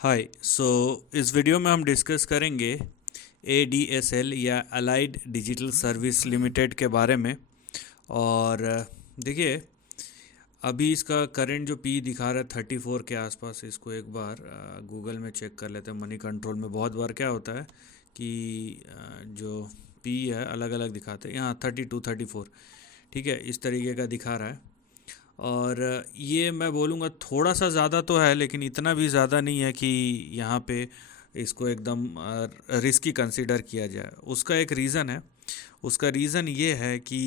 हाय इस वीडियो में हम डिस्कस करेंगे ADSL या अलाइड डिजिटल सर्विस लिमिटेड के बारे में। और देखिए, अभी इसका करंट जो पी दिखा रहा है 34 के आसपास। इसको एक बार गूगल में चेक कर लेते हैं। मनी कंट्रोल में बहुत बार क्या होता है कि जो पी है अलग अलग दिखाते हैं। यहाँ 32 34, ठीक है, इस तरीके का दिखा रहा है। और ये मैं बोलूँगा थोड़ा सा ज़्यादा तो है, लेकिन इतना भी ज़्यादा नहीं है कि यहाँ पे इसको एकदम रिस्की कंसीडर किया जाए। उसका एक रीज़न है। उसका रीज़न ये है कि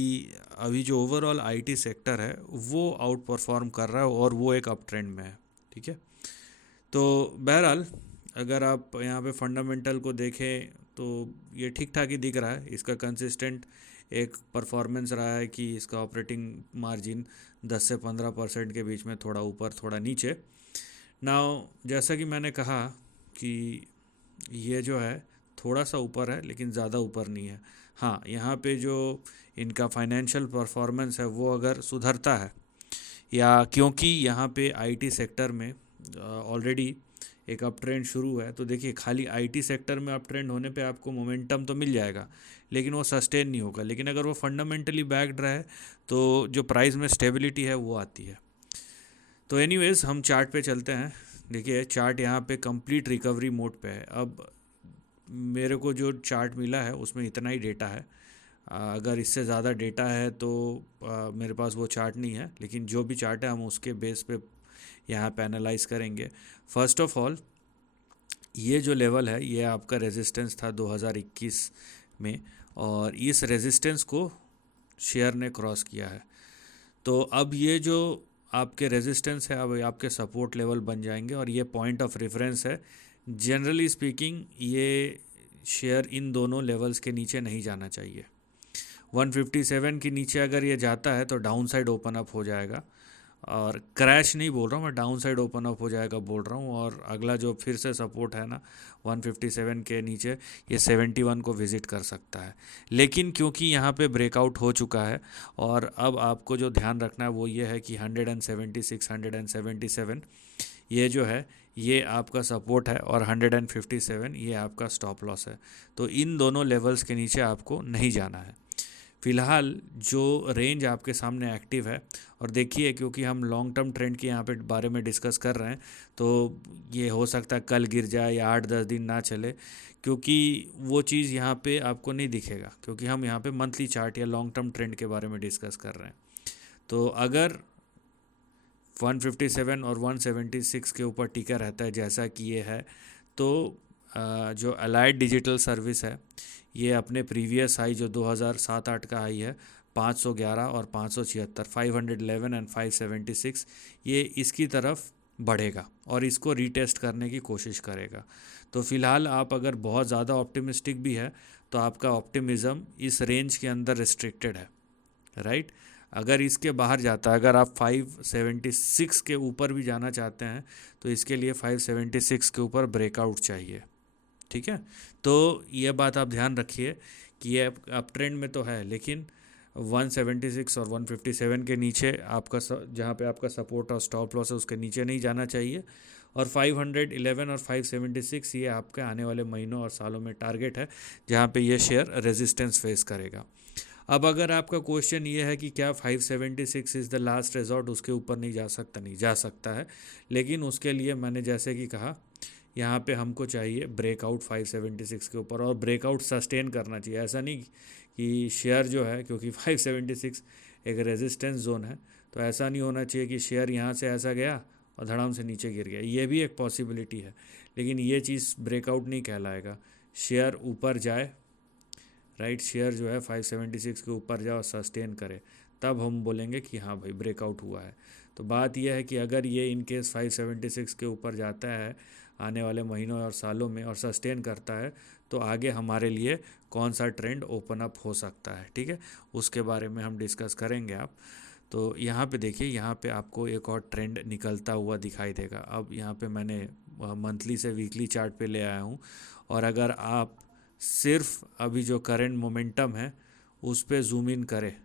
अभी जो ओवरऑल आईटी सेक्टर है वो आउट परफॉर्म कर रहा है और वो एक अप ट्रेंड में है। ठीक है, तो बहरहाल अगर आप यहाँ पे फंडामेंटल को देखें तो ये ठीक ठाक ही दिख रहा है। इसका कंसिस्टेंट एक परफॉर्मेंस रहा है कि इसका ऑपरेटिंग मार्जिन 10 से 15% के बीच में, थोड़ा ऊपर थोड़ा नीचे। नाउ जैसा कि मैंने कहा कि ये जो है थोड़ा सा ऊपर है लेकिन ज़्यादा ऊपर नहीं है। हाँ, यहाँ पे जो इनका फाइनेंशियल परफॉर्मेंस है वो अगर सुधरता है, या क्योंकि यहाँ पे आईटी सेक्टर में ऑलरेडी एक अप ट्रेंड शुरू है, तो देखिए खाली आईटी सेक्टर में अप ट्रेंड होने पे आपको मोमेंटम तो मिल जाएगा, लेकिन वो सस्टेन नहीं होगा। लेकिन अगर वो फंडामेंटली बैक्ड रहे तो जो प्राइस में स्टेबिलिटी है वो आती है। तो एनीवेज हम चार्ट पे चलते हैं। देखिए चार्ट यहाँ पे कंप्लीट रिकवरी मोड पे है। अब मेरे को जो चार्ट मिला है उसमें इतना ही डेटा है। अगर इससे ज़्यादा डेटा है तो मेरे पास वो चार्ट नहीं है, लेकिन जो भी चार्ट है हम उसके बेस पे यहाँ पे एनालाइज करेंगे। फर्स्ट ऑफ ऑल, ये जो लेवल है ये आपका रेजिस्टेंस था 2021 में, और इस रेजिस्टेंस को शेयर ने क्रॉस किया है। तो अब ये जो आपके रेजिस्टेंस है अब आपके सपोर्ट लेवल बन जाएंगे, और ये पॉइंट ऑफ रेफरेंस है। जनरली स्पीकिंग ये शेयर इन दोनों लेवल्स के नीचे नहीं जाना चाहिए। 157 के नीचे अगर ये जाता है तो डाउन साइड ओपन अप हो जाएगा, और क्रैश नहीं बोल रहा हूँ मैं, डाउन साइड ओपन अप हो जाएगा बोल रहा हूँ। और अगला जो फिर से सपोर्ट है ना 157 के नीचे, ये 71 को विज़िट कर सकता है। लेकिन क्योंकि यहाँ पे ब्रेकआउट हो चुका है, और अब आपको जो ध्यान रखना है वो ये है कि 176 177 ये जो है ये आपका सपोर्ट है, और 157 ये आपका स्टॉप लॉस है। तो इन दोनों लेवल्स के नीचे आपको नहीं जाना है। फ़िलहाल जो रेंज आपके सामने एक्टिव है, और देखिए क्योंकि हम लॉन्ग टर्म ट्रेंड के यहाँ पे बारे में डिस्कस कर रहे हैं, तो ये हो सकता है कल गिर जाए या 8-10 दिन ना चले, क्योंकि वो चीज़ यहाँ पे आपको नहीं दिखेगा, क्योंकि हम यहाँ पे मंथली चार्ट या लॉन्ग टर्म ट्रेंड के बारे में डिस्कस कर रहे हैं। तो अगर 157 और 176 के ऊपर टिका रहता है जैसा कि ये है, तो जो अलाइड डिजिटल सर्विस है ये अपने प्रीवियस हाई जो 2007-8 का हाई है 511 और 576, 511 एंड 576, ये इसकी तरफ बढ़ेगा और इसको रीटेस्ट करने की कोशिश करेगा। तो फ़िलहाल आप अगर बहुत ज़्यादा ऑप्टिमिस्टिक भी है तो आपका ऑप्टिमिज़म इस रेंज के अंदर रिस्ट्रिक्टेड है, राइट। अगर इसके बाहर जाता है, अगर आप 576 के ऊपर भी जाना चाहते हैं तो इसके लिए 576 के ऊपर ब्रेकआउट चाहिए। ठीक है, तो ये बात आप ध्यान रखिए कि ये अप ट्रेंड में तो है, लेकिन 176 और 157 के नीचे आपका जहाँ पे आपका सपोर्ट और स्टॉप लॉस है उसके नीचे नहीं जाना चाहिए। और 511 और 576 ये आपके आने वाले महीनों और सालों में टारगेट है जहाँ पे ये शेयर रेजिस्टेंस फेस करेगा। अब अगर आपका क्वेश्चन ये है कि क्या 576 इज़ द लास्ट रिजॉर्ट, उसके ऊपर नहीं जा सकता, नहीं जा सकता है, लेकिन उसके लिए मैंने जैसे कि कहा यहाँ पे हमको चाहिए ब्रेकआउट 576 के ऊपर, और ब्रेकआउट सस्टेन करना चाहिए। ऐसा नहीं कि शेयर जो है, क्योंकि 576 एक रेजिस्टेंस जोन है, तो ऐसा नहीं होना चाहिए कि शेयर यहाँ से ऐसा गया और धड़ाम से नीचे गिर गया। ये भी एक पॉसिबिलिटी है, लेकिन ये चीज़ ब्रेकआउट नहीं कहलाएगा। शेयर ऊपर जाए, राइट, शेयर जो है 576 के ऊपर जाओ सस्टेन करे, तब हम बोलेंगे कि हाँ भाई ब्रेकआउट हुआ है। तो बात यह है कि अगर ये इन केस 576 के ऊपर जाता है आने वाले महीनों और सालों में और सस्टेन करता है, तो आगे हमारे लिए कौन सा ट्रेंड ओपन अप हो सकता है, ठीक है, उसके बारे में हम डिस्कस करेंगे। आप तो यहाँ पे देखिए, यहाँ पे आपको एक और ट्रेंड निकलता हुआ दिखाई देगा। अब यहाँ पे मैंने मंथली से वीकली चार्ट पे ले आया हूँ, और अगर आप सिर्फ अभी जो करंट मोमेंटम है उस पे जूम इन करें,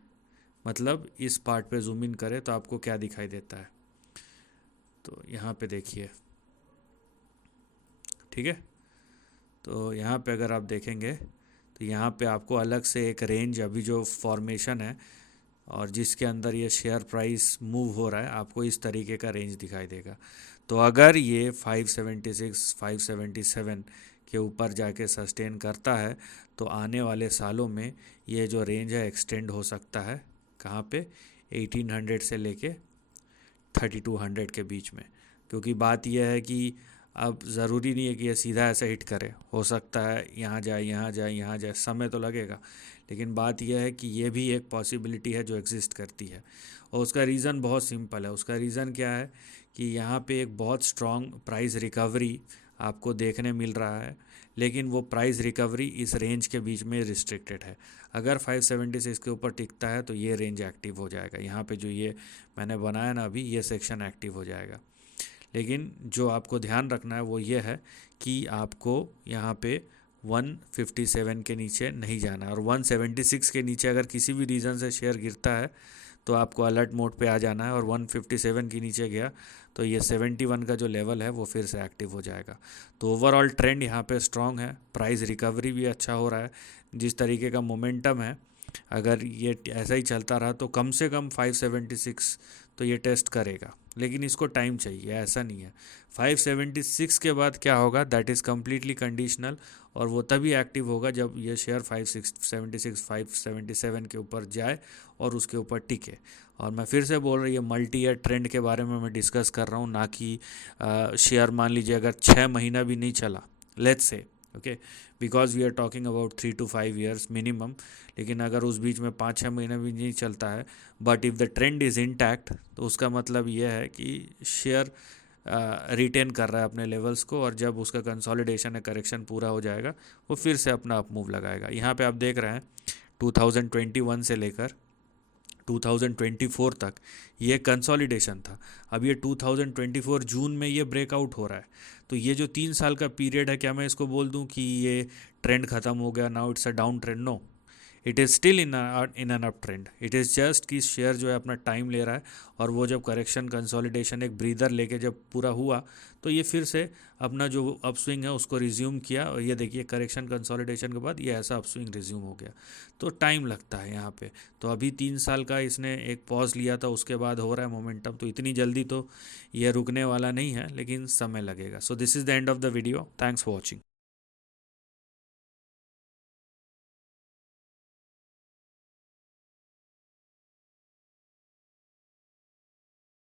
मतलब इस पार्ट पे जूम इन करें, तो आपको क्या दिखाई देता है। तो यहाँ पे देखिए, ठीक है। तो यहाँ पे अगर आप देखेंगे तो यहाँ पे आपको अलग से एक रेंज अभी जो फॉर्मेशन है और जिसके अंदर ये शेयर प्राइस मूव हो रहा है, आपको इस तरीके का रेंज दिखाई देगा। तो अगर ये 576 577 के ऊपर जाके सस्टेन करता है तो आने वाले सालों में ये जो रेंज है एक्सटेंड हो सकता है, कहाँ पे, 1800 से लेके 3200 के बीच में। क्योंकि बात यह है कि अब ज़रूरी नहीं है कि ये सीधा ऐसे हिट करे, हो सकता है यहाँ जाए यहाँ जाए यहाँ जाए, समय तो लगेगा, लेकिन बात यह है कि ये भी एक पॉसिबिलिटी है जो एग्जिस्ट करती है। और उसका रीज़न बहुत सिंपल है। उसका रीज़न क्या है कि यहाँ पे एक बहुत स्ट्रॉन्ग प्राइस रिकवरी आपको देखने मिल रहा है, लेकिन वो प्राइस रिकवरी इस रेंज के बीच में रिस्ट्रिक्टेड है। अगर 576 के ऊपर टिकता है तो ये रेंज एक्टिव हो जाएगा। यहाँ पे जो ये मैंने बनाया ना अभी, ये सेक्शन एक्टिव हो जाएगा। लेकिन जो आपको ध्यान रखना है वो ये है कि आपको यहाँ पे 157 के नीचे नहीं जाना, और 176 के नीचे अगर किसी भी रीज़न से शेयर गिरता है तो आपको अलर्ट मोड पे आ जाना है, और 157 के नीचे गया तो ये 71 का जो लेवल है वो फिर से एक्टिव हो जाएगा। तो ओवरऑल ट्रेंड यहाँ पे स्ट्रॉन्ग है, प्राइस रिकवरी भी अच्छा हो रहा है। जिस तरीके का मोमेंटम है, अगर ये ऐसा ही चलता रहा तो कम से कम 576 तो ये टेस्ट करेगा, लेकिन इसको टाइम चाहिए, ऐसा नहीं है। 576 के बाद क्या होगा, दैट इज़ कम्प्लीटली कंडीशनल, और वो तभी एक्टिव होगा जब ये शेयर 576 577 के ऊपर जाए और उसके ऊपर टिके। और मैं फिर से बोल रही है, मल्टी ईयर ट्रेंड के बारे में मैं डिस्कस कर रहा हूँ, ना कि शेयर मान लीजिए अगर 6 महीना भी नहीं चला, let's say, okay, because we are talking about 3 to 5 years minimum, लेकिन अगर उस बीच में 5-6 महीना भी नहीं चलता है, but if the trend is intact, तो उसका मतलब ये है कि शेयर रिटेन कर रहा है अपने लेवल्स को, और जब उसका कंसोलिडेशन या करेक्शन पूरा हो जाएगा वो फिर से अपना अप मूव लगाएगा। यहाँ पे आप देख रहे हैं 2021 से लेकर 2024 तक ये कंसोलिडेशन था। अब ये 2024 जून में ये ब्रेकआउट हो रहा है। तो ये जो 3 साल का पीरियड है, क्या मैं इसको बोल दूं कि ये ट्रेंड ख़त्म हो गया, now it's a down trend? No, it is still in an up trend. It is just कि शेयर जो है अपना टाइम ले रहा है, और वो जब करेक्शन कंसोलिडेशन एक ब्रीदर लेके जब पूरा हुआ तो ये फिर से अपना जो अपस्विंग है उसको रिज्यूम किया, और ये देखिए करेक्शन कंसोलिडेशन के बाद ये ऐसा अपस्विंग रिज्यूम हो गया। तो टाइम लगता है यहाँ पे। तो अभी 3 साल का इसने एक पॉज लिया था, उसके बाद हो रहा है मोमेंटम, तो इतनी जल्दी तो ये रुकने वाला नहीं है, लेकिन समय लगेगा। So this is the end of the video. Thanks for watching.